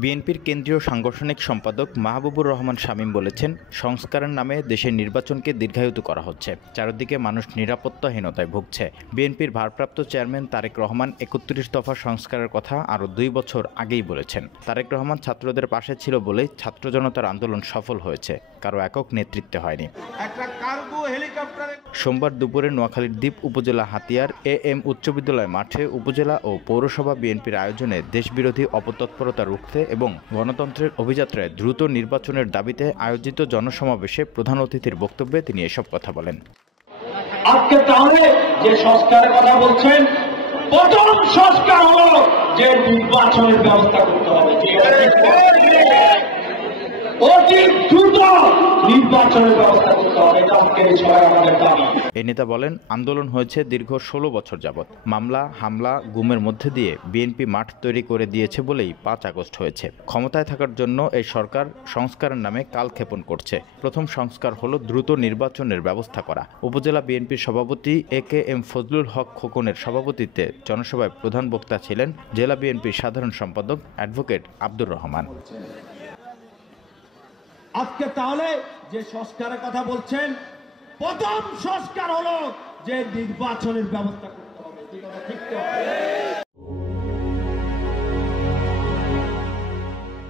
বিএনপির কেন্দ্রীয় সাংগঠনিক সম্পাদক মাহবুবুর রহমান শামীম বলেছেন, সংস্কারের নামে দেশের নির্বাচনকে দীর্ঘায়িত করা হচ্ছে। চারদিকে মানুষ নিরাপত্তাহীনতায় ভুগছে। বিএনপির ভারপ্রাপ্ত চেয়ারম্যান তারেক রহমান ৩১ দফা সংস্কারের কথা আরও ২ বছর আগেই বলেছেন। তারেক রহমান ছাত্রদের পাশে ছিল বলেই ছাত্র জনতার আন্দোলন সফল হয়েছে, কারো একক নেতৃত্বে হয়নি। সোমবার দুপুরে নোয়াখালীর দ্বীপ উপজেলা হাতিয়ার AM উচ্চ বিদ্যালয় মাঠে উপজেলা ও পৌরসভা বিএনপির আয়োজনে দেশবিরোধী অপতৎপরতা রুখতে এবং গণতন্ত্রের অভিযাত্রায় দ্রুত নির্বাচনের দাবিতে আয়োজিত জনসমাবেশে প্রধান অতিথির বক্তব্যে তিনি এসব কথা বলেন। আজকে তাহলে যে সংস্কারের কথা বলছেন, প্রথম সংস্কার হলো যে নির্বাচনের ব্যবস্থা করতে হবে। অতি দ্রুত নির্বাচনের ব্যবস্থা করতে হবে, এটা আজকের সবাই আমাদের দাবি। এই নেতা বলেন, আন্দোলন হয়েছে দীর্ঘ ১৬ বছর যাবৎ। মামলা, হামলা, গুমের মধ্যে দিয়ে বিএনপি মাঠ তৈরি করে দিয়েছে বলেই ৫ আগস্ট হয়েছে। ক্ষমতায় থাকার জন্য এই সরকার সংস্কারের নামে কালক্ষেপণ করছে। প্রথম সংস্কার হলো দ্রুত নির্বাচনের ব্যবস্থা করা। উপজেলা বিএনপির সভাপতি AKM ফজলুল হক খোকনের সভাপতিত্বে জনসভায় প্রধান বক্তা ছিলেন জেলা বিএনপির সাধারণ সম্পাদক অ্যাডভোকেট আব্দুর রহমান। আজকে তাহলে যে সংস্কারের কথা বলছেন, প্রথম সংস্কার হলো যে নির্বাচনের ব্যবস্থা করতে হবে। ঠিক আছে?